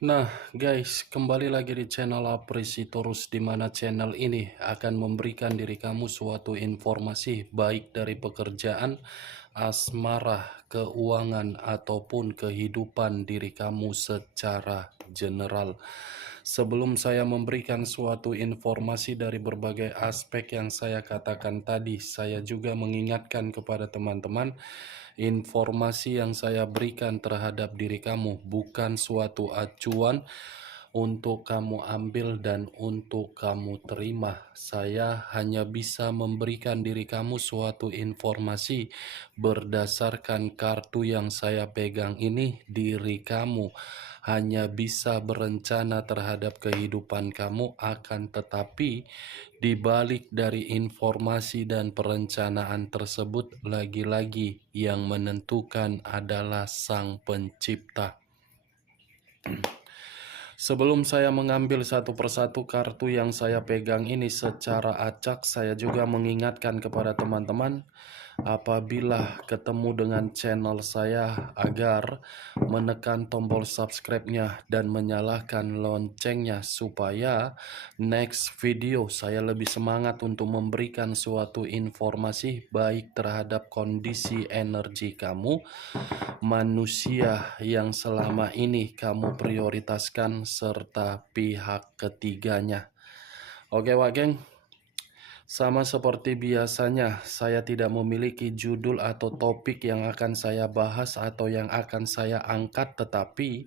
Nah, guys, kembali lagi di channel Apresitorus, di mana channel ini akan memberikan diri kamu suatu informasi baik dari pekerjaan, asmara, keuangan, ataupun kehidupan diri kamu secara general. Sebelum saya memberikan suatu informasi dari berbagai aspek yang saya katakan tadi, saya juga mengingatkan kepada teman-teman, informasi yang saya berikan terhadap diri kamu bukan suatu acuan untuk kamu ambil dan untuk kamu terima. Saya hanya bisa memberikan diri kamu suatu informasi berdasarkan kartu yang saya pegang ini. Diri kamu hanya bisa berencana terhadap kehidupan kamu, akan tetapi di balik dari informasi dan perencanaan tersebut, lagi-lagi yang menentukan adalah Sang Pencipta. Sebelum saya mengambil satu persatu kartu yang saya pegang ini secara acak, saya juga mengingatkan kepada teman-teman, apabila ketemu dengan channel saya, agar menekan tombol subscribe-nya dan menyalakan loncengnya, supaya next video saya lebih semangat untuk memberikan suatu informasi baik terhadap kondisi energi kamu, manusia yang selama ini kamu prioritaskan, serta pihak ketiganya. Oke Wak Geng, sama seperti biasanya, saya tidak memiliki judul atau topik yang akan saya bahas atau yang akan saya angkat, tetapi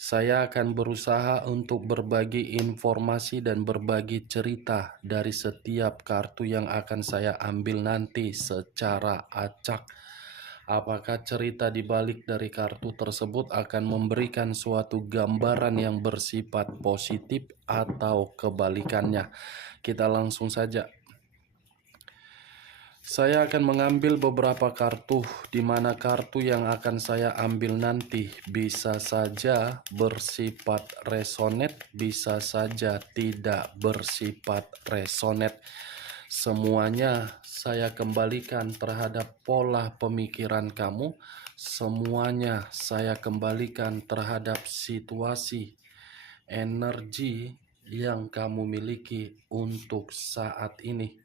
saya akan berusaha untuk berbagi informasi dan berbagi cerita dari setiap kartu yang akan saya ambil nanti secara acak. Apakah cerita di balik dari kartu tersebut akan memberikan suatu gambaran yang bersifat positif atau kebalikannya? Kita langsung saja. Saya akan mengambil beberapa kartu, di mana kartu yang akan saya ambil nanti bisa saja bersifat resonate, bisa saja tidak bersifat resonate. Semuanya saya kembalikan terhadap pola pemikiran kamu, semuanya saya kembalikan terhadap situasi, energi yang kamu miliki untuk saat ini.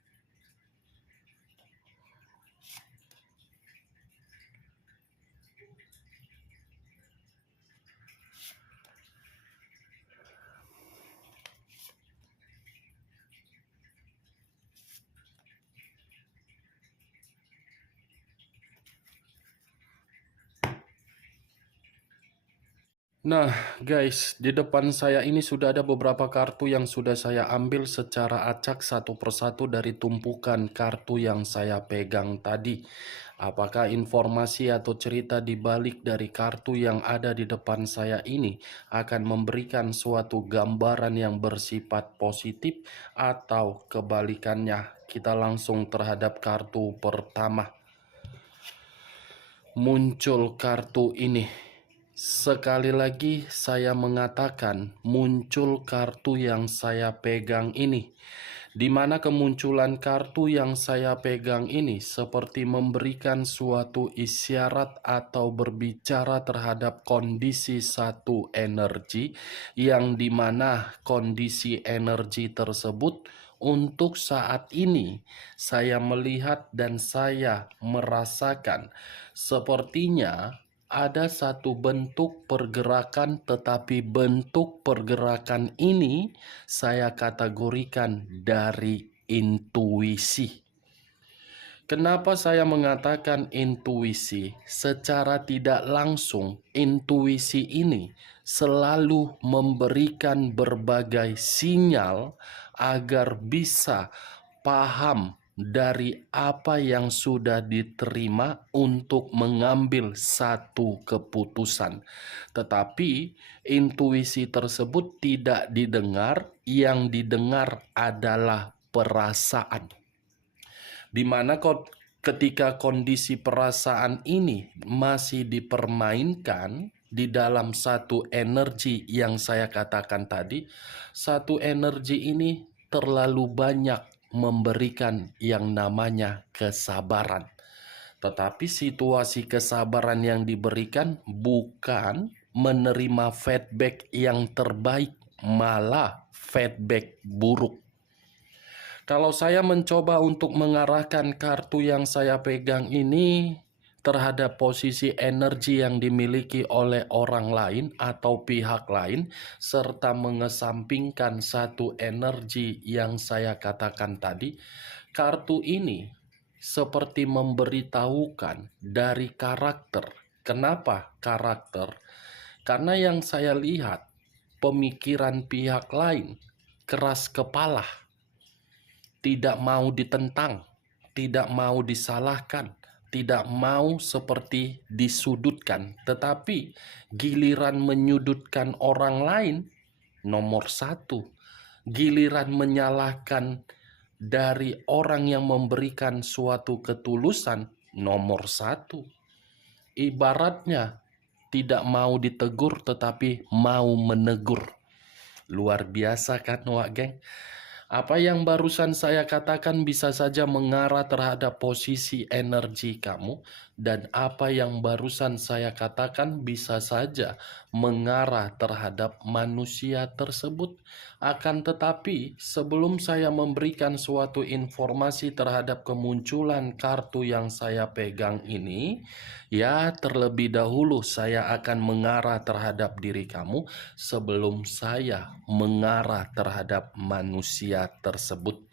Nah guys, di depan saya ini sudah ada beberapa kartu yang sudah saya ambil secara acak satu persatu dari tumpukan kartu yang saya pegang tadi. Apakah informasi atau cerita di balik dari kartu yang ada di depan saya ini akan memberikan suatu gambaran yang bersifat positif atau kebalikannya? Kita langsung terhadap kartu pertama. Muncul kartu ini. Sekali lagi saya mengatakan, muncul kartu yang saya pegang ini, di mana kemunculan kartu yang saya pegang ini seperti memberikan suatu isyarat atau berbicara terhadap kondisi satu energi, yang dimana kondisi energi tersebut untuk saat ini saya melihat dan saya merasakan sepertinya ada satu bentuk pergerakan, tetapi bentuk pergerakan ini saya kategorikan dari intuisi. Kenapa saya mengatakan intuisi? Secara tidak langsung, intuisi ini selalu memberikan berbagai sinyal agar bisa paham dari apa yang sudah diterima untuk mengambil satu keputusan. Tetapi intuisi tersebut tidak didengar, yang didengar adalah perasaan. Di mana ketika kondisi perasaan ini masih dipermainkan di dalam satu energi yang saya katakan tadi, satu energi ini terlalu banyak memberikan yang namanya kesabaran. Tetapi situasi kesabaran yang diberikan bukan menerima feedback yang terbaik, malah feedback buruk. Kalau saya mencoba untuk mengarahkan kartu yang saya pegang ini terhadap posisi energi yang dimiliki oleh orang lain atau pihak lain, serta mengesampingkan satu energi yang saya katakan tadi, kartu ini seperti memberitahukan dari karakter. Kenapa karakter? Karena yang saya lihat, pemikiran pihak lain keras kepala, tidak mau ditentang, tidak mau disalahkan, tidak mau seperti disudutkan, tetapi giliran menyudutkan orang lain, nomor satu. Giliran menyalahkan dari orang yang memberikan suatu ketulusan, nomor satu. Ibaratnya tidak mau ditegur tetapi mau menegur. Luar biasa kan, Wak Geng? Apa yang barusan saya katakan bisa saja mengarah terhadap posisi energi kamu, dan apa yang barusan saya katakan bisa saja mengarah terhadap manusia tersebut. Akan tetapi, sebelum saya memberikan suatu informasi terhadap kemunculan kartu yang saya pegang ini, ya terlebih dahulu saya akan mengarah terhadap diri kamu sebelum saya mengarah terhadap manusia tersebut.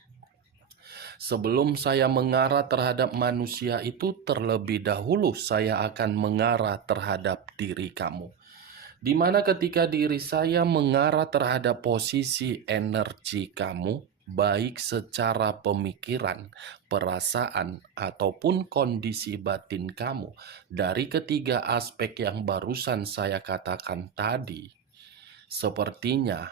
Sebelum saya mengarah terhadap manusia itu, terlebih dahulu saya akan mengarah terhadap diri kamu. Di mana ketika diri saya mengarah terhadap posisi energi kamu, baik secara pemikiran, perasaan, ataupun kondisi batin kamu, dari ketiga aspek yang barusan saya katakan tadi, sepertinya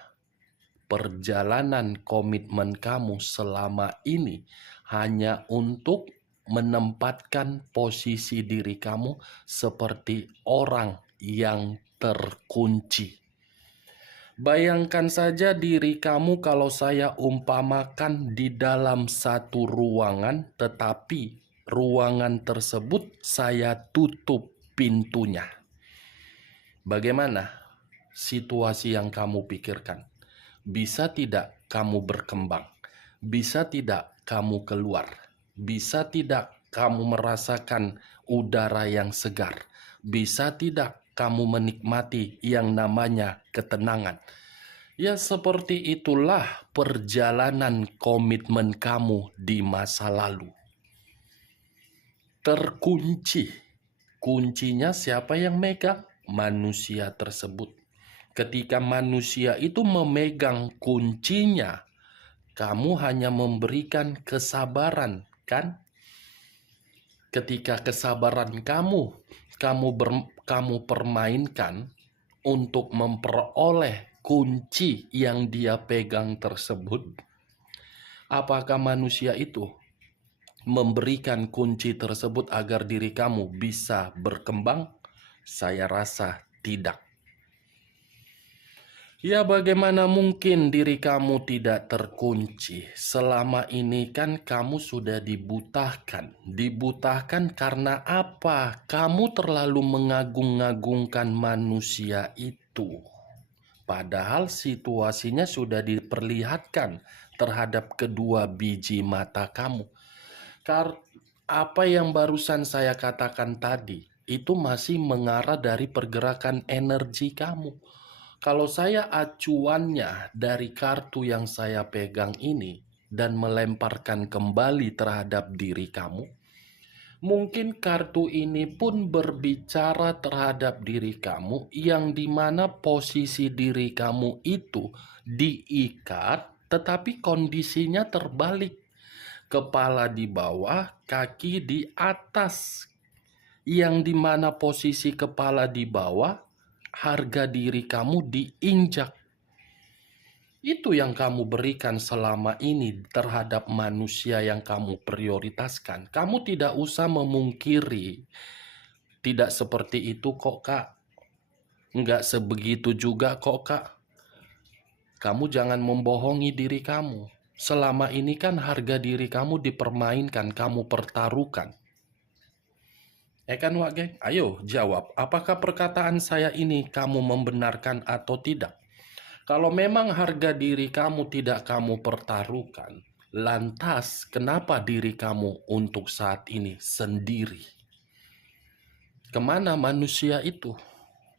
perjalanan komitmen kamu selama ini hanya untuk menempatkan posisi diri kamu seperti orang yang terkunci. Bayangkan saja diri kamu kalau saya umpamakan di dalam satu ruangan, tetapi ruangan tersebut saya tutup pintunya. Bagaimana situasi yang kamu pikirkan? Bisa tidak kamu berkembang? Bisa tidak kamu keluar? Bisa tidak kamu merasakan udara yang segar? Bisa tidak kamu menikmati yang namanya ketenangan? Ya, seperti itulah perjalanan komitmen kamu di masa lalu. Terkunci. Kuncinya siapa yang megang? Manusia tersebut. Ketika manusia itu memegang kuncinya, kamu hanya memberikan kesabaran, kan? Ketika kesabaran kamu permainkan untuk memperoleh kunci yang dia pegang tersebut, apakah manusia itu memberikan kunci tersebut agar diri kamu bisa berkembang? Saya rasa tidak. Ya, bagaimana mungkin diri kamu tidak terkunci? Selama ini kan kamu sudah dibutahkan. Dibutahkan karena apa? Kamu terlalu mengagung-agungkan manusia itu. Padahal situasinya sudah diperlihatkan terhadap kedua biji mata kamu. Apa yang barusan saya katakan tadi, itu masih mengarah dari pergerakan energi kamu. Kalau saya acuannya dari kartu yang saya pegang ini dan melemparkan kembali terhadap diri kamu, mungkin kartu ini pun berbicara terhadap diri kamu yang dimana posisi diri kamu itu diikat tetapi kondisinya terbalik. Kepala di bawah, kaki di atas. Yang dimana posisi kepala di bawah, harga diri kamu diinjak. Itu yang kamu berikan selama ini terhadap manusia yang kamu prioritaskan. Kamu tidak usah memungkiri. Tidak seperti itu kok, Kak. Enggak sebegitu juga kok, Kak. Kamu jangan membohongi diri kamu. Selama ini kan harga diri kamu dipermainkan, kamu pertaruhkan. Kan Wak Geng? Ayo jawab, apakah perkataan saya ini kamu membenarkan atau tidak? Kalau memang harga diri kamu tidak kamu pertaruhkan, lantas kenapa diri kamu untuk saat ini sendiri? Kemana manusia itu?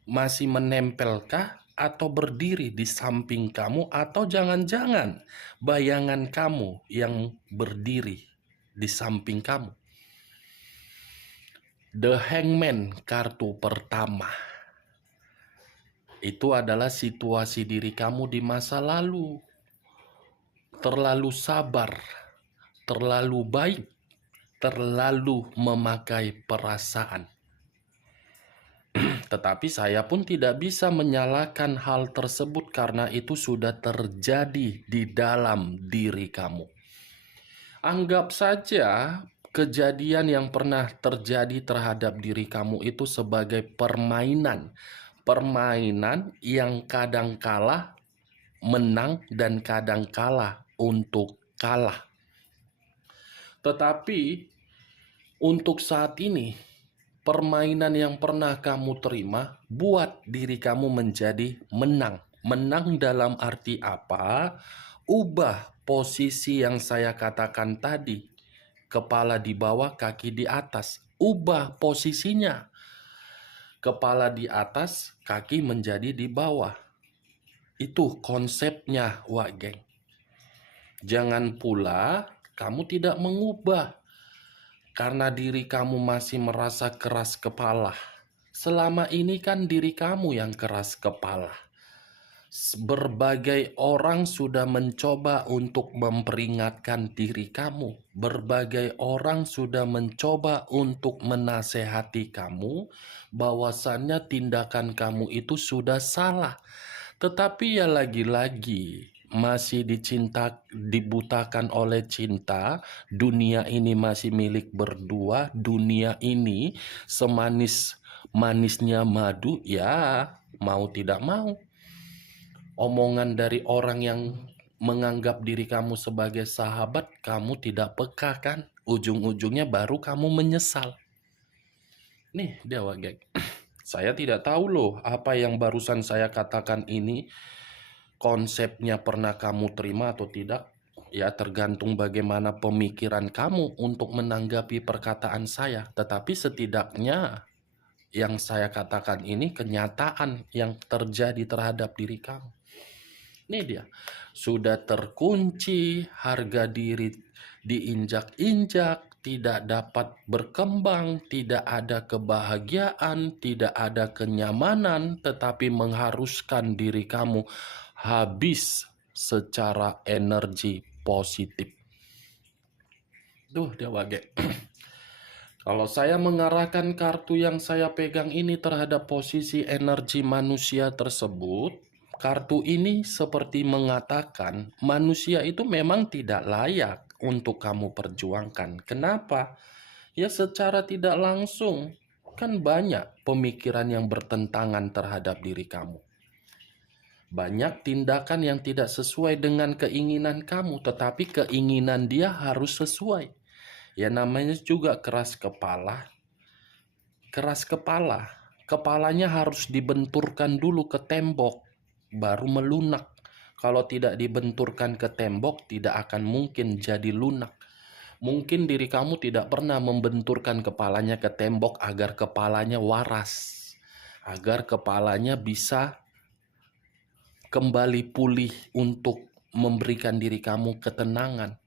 Masih menempelkah atau berdiri di samping kamu, atau jangan-jangan bayangan kamu yang berdiri di samping kamu? The Hangman kartu pertama itu adalah situasi diri kamu di masa lalu. Terlalu sabar, terlalu baik, terlalu memakai perasaan. Tetapi saya pun tidak bisa menyalahkan hal tersebut karena itu sudah terjadi di dalam diri kamu. Anggap saja kejadian yang pernah terjadi terhadap diri kamu itu sebagai permainan. Permainan yang kadang kalah menang dan kadang kalah untuk kalah. Tetapi untuk saat ini, permainan yang pernah kamu terima buat diri kamu menjadi menang. Menang dalam arti apa? Ubah posisi yang saya katakan tadi. Kepala di bawah, kaki di atas. Ubah posisinya. Kepala di atas, kaki menjadi di bawah. Itu konsepnya, Wak Geng. Jangan pula kamu tidak mengubah karena diri kamu masih merasa keras kepala. Selama ini kan diri kamu yang keras kepala. Berbagai orang sudah mencoba untuk memperingatkan diri kamu. Berbagai orang sudah mencoba untuk menasehati kamu bahwasannya tindakan kamu itu sudah salah. Tetapi ya lagi-lagi masih dibutakan oleh cinta. Dunia ini masih milik berdua. Dunia ini semanis-manisnya madu, ya mau tidak mau. Omongan dari orang yang menganggap diri kamu sebagai sahabat, kamu tidak peka kan? Ujung-ujungnya baru kamu menyesal. Nih dia Wak Geng. Saya tidak tahu loh apa yang barusan saya katakan ini konsepnya pernah kamu terima atau tidak. Ya tergantung bagaimana pemikiran kamu untuk menanggapi perkataan saya. Tetapi setidaknya yang saya katakan ini kenyataan yang terjadi terhadap diri kamu. Ini dia, sudah terkunci, harga diri diinjak-injak, tidak dapat berkembang, tidak ada kebahagiaan, tidak ada kenyamanan, tetapi mengharuskan diri kamu habis secara energi positif. Duh, dia wage. Kalau saya mengarahkan kartu yang saya pegang ini terhadap posisi energi manusia tersebut, kartu ini seperti mengatakan manusia itu memang tidak layak untuk kamu perjuangkan. Kenapa? Ya secara tidak langsung kan banyak pemikiran yang bertentangan terhadap diri kamu. Banyak tindakan yang tidak sesuai dengan keinginan kamu, tetapi keinginan dia harus sesuai. Ya namanya juga keras kepala. Keras kepala, kepalanya harus dibenturkan dulu ke tembok, baru melunak. Kalau tidak dibenturkan ke tembok, tidak akan mungkin jadi lunak. Mungkin diri kamu tidak pernah membenturkan kepalanya ke tembok agar kepalanya waras, agar kepalanya bisa kembali pulih untuk memberikan diri kamu ketenangan.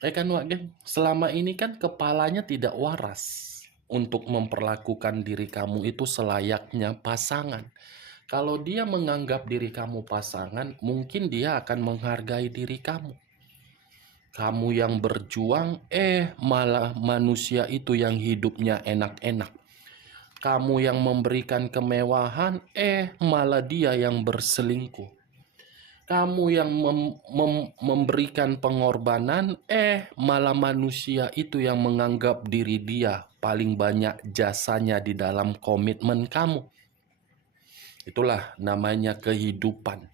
Kan Wak Geng, selama ini kan kepalanya tidak waras untuk memperlakukan diri kamu itu selayaknya pasangan. Kalau dia menganggap diri kamu pasangan, mungkin dia akan menghargai diri kamu. Kamu yang berjuang, malah manusia itu yang hidupnya enak-enak. Kamu yang memberikan kemewahan, malah dia yang berselingkuh. Kamu yang memberikan pengorbanan, malah manusia itu yang menganggap diri dia paling banyak jasanya di dalam komitmen kamu. Itulah namanya kehidupan.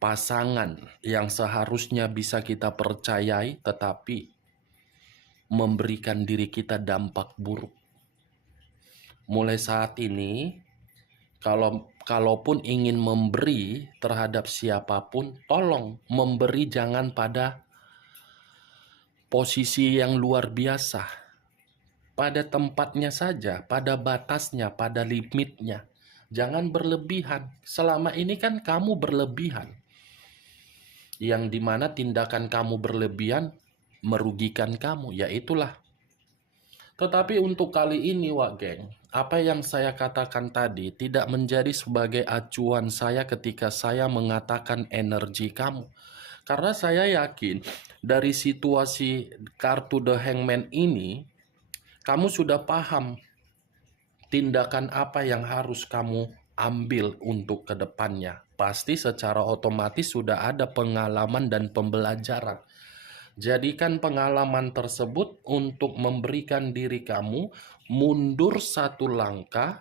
Pasangan yang seharusnya bisa kita percayai, tetapi memberikan diri kita dampak buruk. Mulai saat ini, kalaupun ingin memberi terhadap siapapun, tolong memberi jangan pada posisi yang luar biasa. Pada tempatnya saja, pada batasnya, pada limitnya. Jangan berlebihan. Selama ini kan kamu berlebihan. Yang dimana tindakan kamu berlebihan merugikan kamu. Ya itulah. Tetapi untuk kali ini, Wak Geng, apa yang saya katakan tadi tidak menjadi sebagai acuan saya ketika saya mengatakan energi kamu. Karena saya yakin dari situasi kartu The Hangman ini, kamu sudah paham tindakan apa yang harus kamu ambil untuk kedepannya. Pasti secara otomatis sudah ada pengalaman dan pembelajaran. Jadikan pengalaman tersebut untuk memberikan diri kamu mundur satu langkah,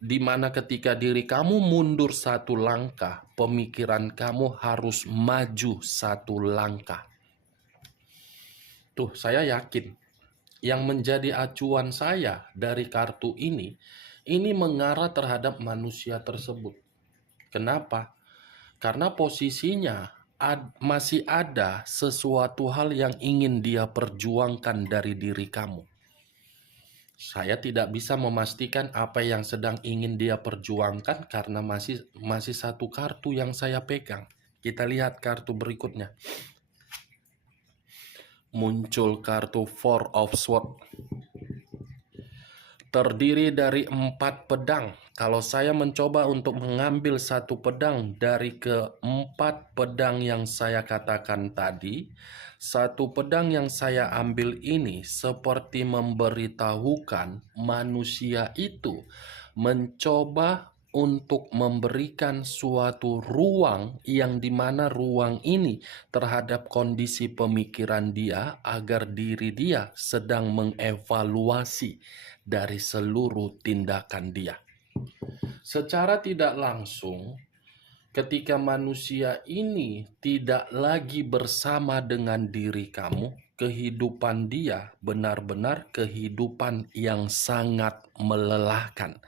di mana ketika diri kamu mundur satu langkah, pemikiran kamu harus maju satu langkah. Tuh, saya yakin yang menjadi acuan saya dari kartu ini mengarah terhadap manusia tersebut. Kenapa? Karena posisinya masih ada sesuatu hal yang ingin dia perjuangkan dari diri kamu. Saya tidak bisa memastikan apa yang sedang ingin dia perjuangkan karena masih satu kartu yang saya pegang. Kita lihat kartu berikutnya. Muncul kartu Four of Swords. Terdiri dari 4 pedang. Kalau saya mencoba untuk mengambil satu pedang dari keempat pedang yang saya katakan tadi, satu pedang yang saya ambil ini seperti memberitahukan manusia itu mencoba untuk memberikan suatu ruang yang dimana ruang ini terhadap kondisi pemikiran dia agar diri dia sedang mengevaluasi dari seluruh tindakan dia. Secara tidak langsung, ketika manusia ini tidak lagi bersama dengan diri kamu, kehidupan dia benar-benar kehidupan yang sangat melelahkan.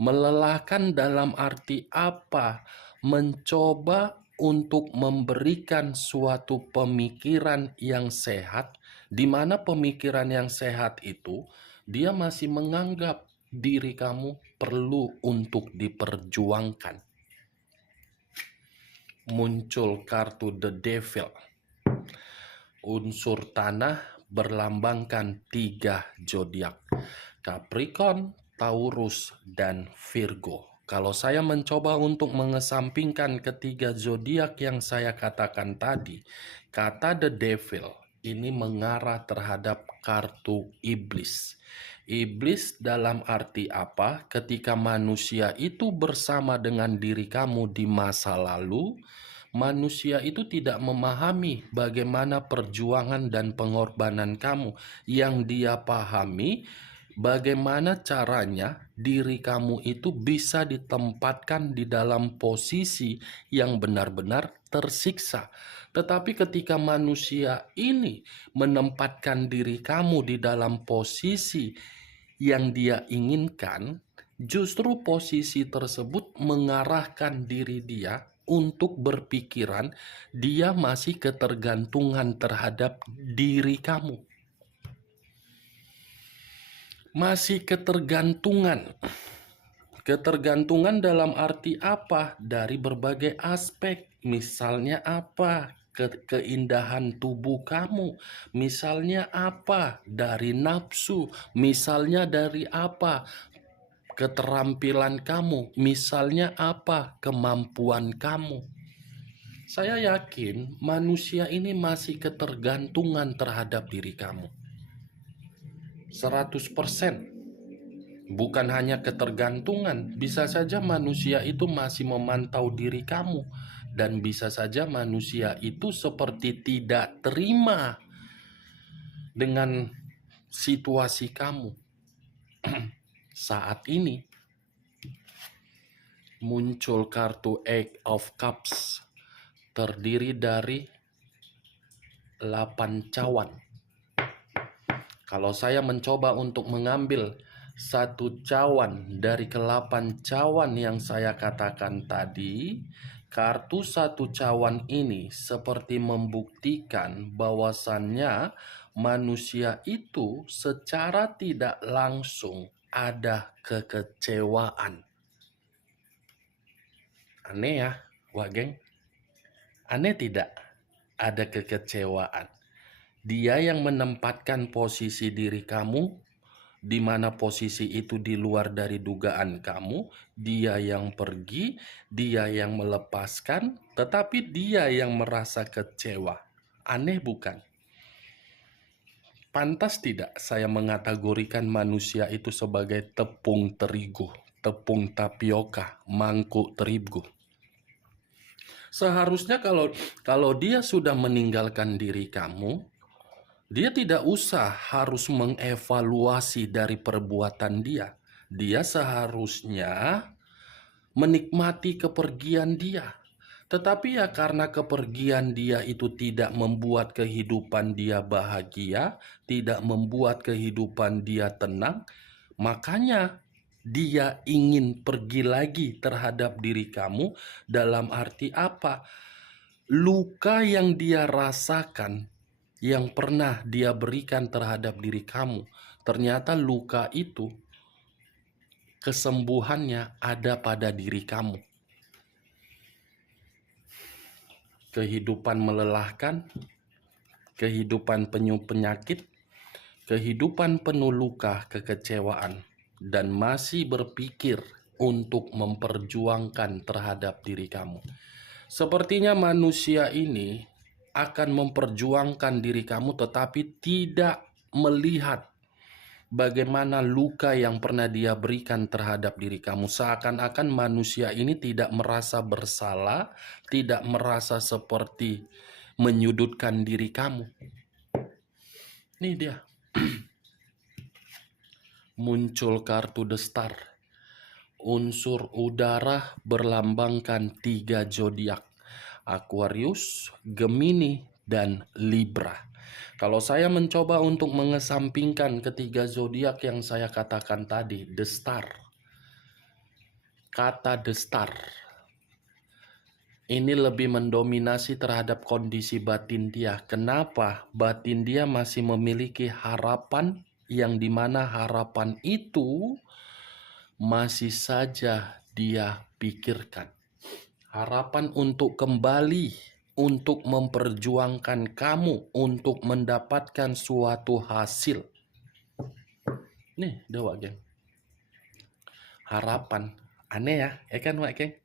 Melelahkan dalam arti apa? Mencoba untuk memberikan suatu pemikiran yang sehat, di mana pemikiran yang sehat itu dia masih menganggap diri kamu perlu untuk diperjuangkan. Muncul kartu The Devil. Unsur tanah berlambangkan 3 zodiak: Capricorn, Taurus, dan Virgo. Kalau saya mencoba untuk mengesampingkan ketiga zodiak yang saya katakan tadi, kata The Devil ini mengarah terhadap kartu iblis. Iblis dalam arti apa? Ketika manusia itu bersama dengan diri kamu di masa lalu, manusia itu tidak memahami bagaimana perjuangan dan pengorbanan kamu. Yang dia pahami, bagaimana caranya diri kamu itu bisa ditempatkan di dalam posisi yang benar-benar tersiksa. Tetapi ketika manusia ini menempatkan diri kamu di dalam posisi yang dia inginkan, justru posisi tersebut mengarahkan diri dia untuk berpikiran dia masih ketergantungan terhadap diri kamu. Masih ketergantungan. Ketergantungan dalam arti apa? Dari berbagai aspek. Misalnya apa? Keindahan tubuh kamu. Misalnya apa? Dari nafsu. Misalnya dari apa? Keterampilan kamu. Misalnya apa? Kemampuan kamu. Saya yakin manusia ini masih ketergantungan terhadap diri kamu. 100%. Bukan hanya ketergantungan, bisa saja manusia itu masih memantau diri kamu. Dan bisa saja manusia itu seperti tidak terima dengan situasi kamu. Saat ini muncul kartu Eight of Cups, terdiri dari 8 cawan. Kalau saya mencoba untuk mengambil satu cawan dari ke-8 cawan yang saya katakan tadi, kartu satu cawan ini seperti membuktikan bahwasannya manusia itu secara tidak langsung ada kekecewaan. Aneh ya, Wak Geng? Aneh tidak? Ada kekecewaan. Dia yang menempatkan posisi diri kamu, di mana posisi itu di luar dari dugaan kamu. Dia yang pergi, dia yang melepaskan, tetapi dia yang merasa kecewa. Aneh bukan? Pantas tidak saya mengategorikan manusia itu sebagai tepung terigu, tepung tapioka, mangkuk terigu? Seharusnya kalau dia sudah meninggalkan diri kamu, dia tidak usah harus mengevaluasi dari perbuatan dia. Dia seharusnya menikmati kepergian dia. Tetapi ya karena kepergian dia itu tidak membuat kehidupan dia bahagia, tidak membuat kehidupan dia tenang, makanya dia ingin pergi lagi terhadap diri kamu. Dalam arti apa? Luka yang dia rasakan, yang pernah dia berikan terhadap diri kamu, ternyata luka itu kesembuhannya ada pada diri kamu. Kehidupan melelahkan, kehidupan penuh penyakit, kehidupan penuh luka, kekecewaan, dan masih berpikir untuk memperjuangkan terhadap diri kamu. Sepertinya manusia ini akan memperjuangkan diri kamu tetapi tidak melihat bagaimana luka yang pernah dia berikan terhadap diri kamu. Seakan-akan manusia ini tidak merasa bersalah, tidak merasa seperti menyudutkan diri kamu. Nih dia. Muncul kartu The Star. Unsur udara berlambangkan 3 zodiak: Aquarius, Gemini, dan Libra. Kalau saya mencoba untuk mengesampingkan ketiga zodiak yang saya katakan tadi, The Star. Kata The Star ini lebih mendominasi terhadap kondisi batin dia. Kenapa? Batin dia masih memiliki harapan, yang dimana harapan itu masih saja dia pikirkan. Harapan untuk kembali, untuk memperjuangkan kamu, untuk mendapatkan suatu hasil. Nih, Dewa Geng. Harapan. Aneh ya, kan Wak Geng?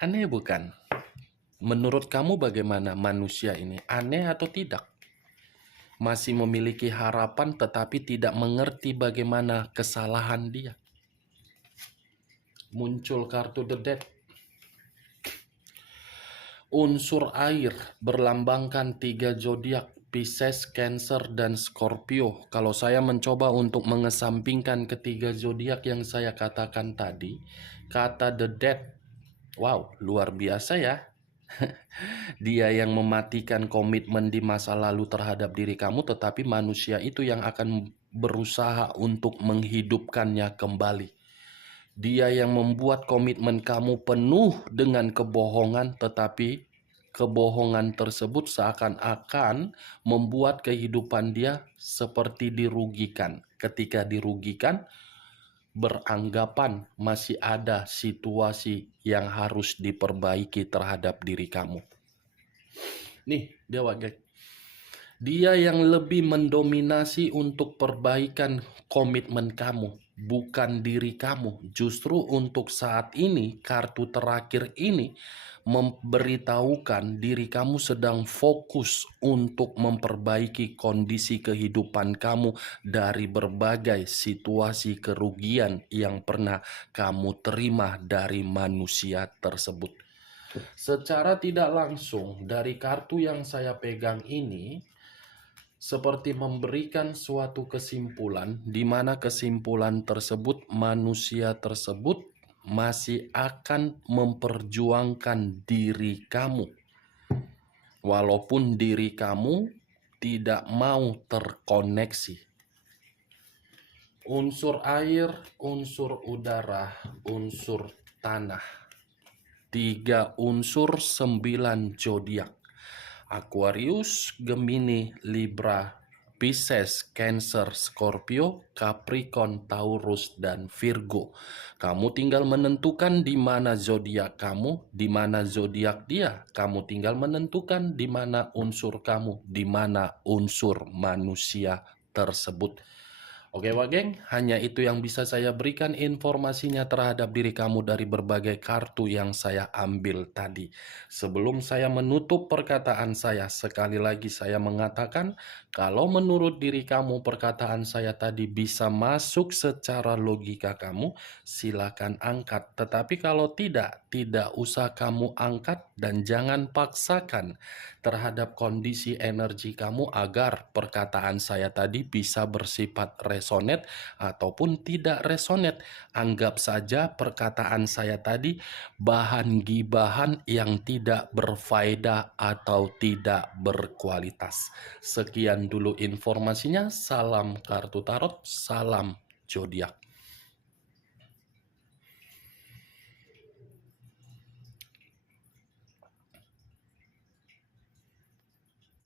Aneh bukan? Menurut kamu bagaimana manusia ini? Aneh atau tidak? Masih memiliki harapan tetapi tidak mengerti bagaimana kesalahan dia. Muncul kartu The Death. Unsur air berlambangkan 3 zodiak: Pisces, Cancer, dan Scorpio. Kalau saya mencoba untuk mengesampingkan ketiga zodiak yang saya katakan tadi, kata The Death, wow, luar biasa ya. Dia yang mematikan komitmen di masa lalu terhadap diri kamu, tetapi manusia itu yang akan berusaha untuk menghidupkannya kembali. Dia yang membuat komitmen kamu penuh dengan kebohongan, tetapi kebohongan tersebut seakan-akan membuat kehidupan dia seperti dirugikan. Ketika dirugikan, beranggapan masih ada situasi yang harus diperbaiki terhadap diri kamu. Nih, Dewa Geng. Dia yang lebih mendominasi untuk perbaikan komitmen kamu, bukan diri kamu. Justru untuk saat ini, kartu terakhir ini memberitahukan diri kamu sedang fokus untuk memperbaiki kondisi kehidupan kamu dari berbagai situasi kerugian yang pernah kamu terima dari manusia tersebut. Secara tidak langsung, dari kartu yang saya pegang ini seperti memberikan suatu kesimpulan, di mana kesimpulan tersebut manusia tersebut masih akan memperjuangkan diri kamu. Walaupun diri kamu tidak mau terkoneksi. Unsur air, unsur udara, unsur tanah. 3 unsur 9 zodiak. Aquarius, Gemini, Libra, Pisces, Cancer, Scorpio, Capricorn, Taurus, dan Virgo. Kamu tinggal menentukan di mana zodiak kamu, di mana zodiak dia. Kamu tinggal menentukan di mana unsur kamu, di mana unsur manusia tersebut. Oke Wageng, hanya itu yang bisa saya berikan informasinya terhadap diri kamu dari berbagai kartu yang saya ambil tadi. Sebelum saya menutup perkataan saya, sekali lagi saya mengatakan, kalau menurut diri kamu perkataan saya tadi bisa masuk secara logika kamu, silakan angkat. Tetapi kalau tidak usah kamu angkat dan jangan paksakan terhadap kondisi energi kamu agar perkataan saya tadi bisa bersifat resonet ataupun tidak resonet. Anggap saja perkataan saya tadi bahan gibahan yang tidak berfaedah atau tidak berkualitas. Sekian dulu informasinya. Salam kartu tarot, salam zodiak.